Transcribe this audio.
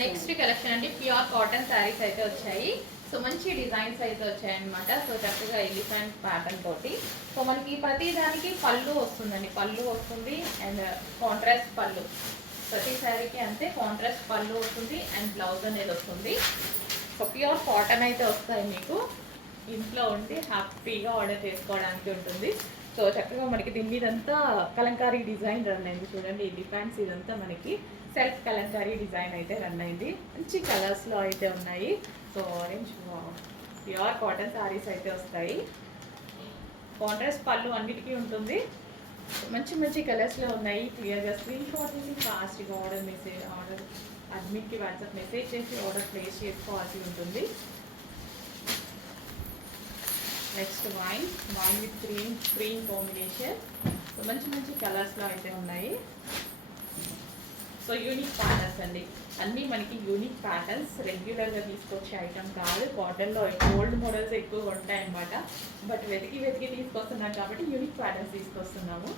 Next collection అండి pure cotton saris అయితే వచ్చాయి. సో మంచి డిజైన్స్ అయితే వచ్చాయన్నమాట. సో చక్కగా ఎలిఫెంట్ ప్యాటర్న్ తోటి. సో మనకి ప్రతి దానికి పళ్ళు వస్తుందండి, పళ్ళు వస్తుంది అండ్ కాంట్రాస్ట్ పళ్ళు. ప్రతి శారీకి అంతే కాంట్రాస్ట్ పళ్ళు వస్తుంది అండ్ బ్లౌజ్ అనేది వస్తుంది. సో ప్యూర్ కాటన్ అయితే వస్తాయి మీకు. ఇంట్లో ఉండి హ్యాపీగా ఆర్డర్ చేసుకోవడానికి ఉంటుంది. సో చక్కగా మనకి దీని మీదంతా కలంకారీ డిజైన్ రన్ అయింది చూడండి. ఎలిఫెంట్స్ ఇదంతా మనకి సెల్ఫ్ కలంకారీ డిజైన్ అయితే రన్ అయింది. మంచి కలర్స్లో అయితే ఉన్నాయి. So orange pure cotton saris అయితే వస్తాయి. కాంట్రాస్ట్ పళ్ళు అన్నిటికీ ఉంటుంది. మంచి మంచి కలర్స్లో ఉన్నాయి. క్లియర్గా స్క్రీన్ షాట్ చేసి ఫాస్ట్గా ఆర్డర్ అడ్మిట్కి వాట్సాప్ మెసేజ్ చేసి ఆర్డర్ ప్లేస్ చేసుకోవాల్సి ఉంటుంది. Next wine with cream combination. So మంచి మంచి కలర్స్లో అయితే ఉన్నాయి. సో యూనిక్ ప్యాటర్న్స్ అండి, అన్నీ మనకి యూనిక్ ప్యాటర్న్స్. రెగ్యులర్గా తీసుకొచ్చే ఐటమ్ కాదు. కాటన్లో ఓల్డ్ మోడల్స్ ఎక్కువ ఉంటాయన్నమాట. బట్ వెతికి తీసుకొస్తున్నాం కాబట్టి యూనిక్ ప్యాటర్న్స్ తీసుకొస్తున్నాము.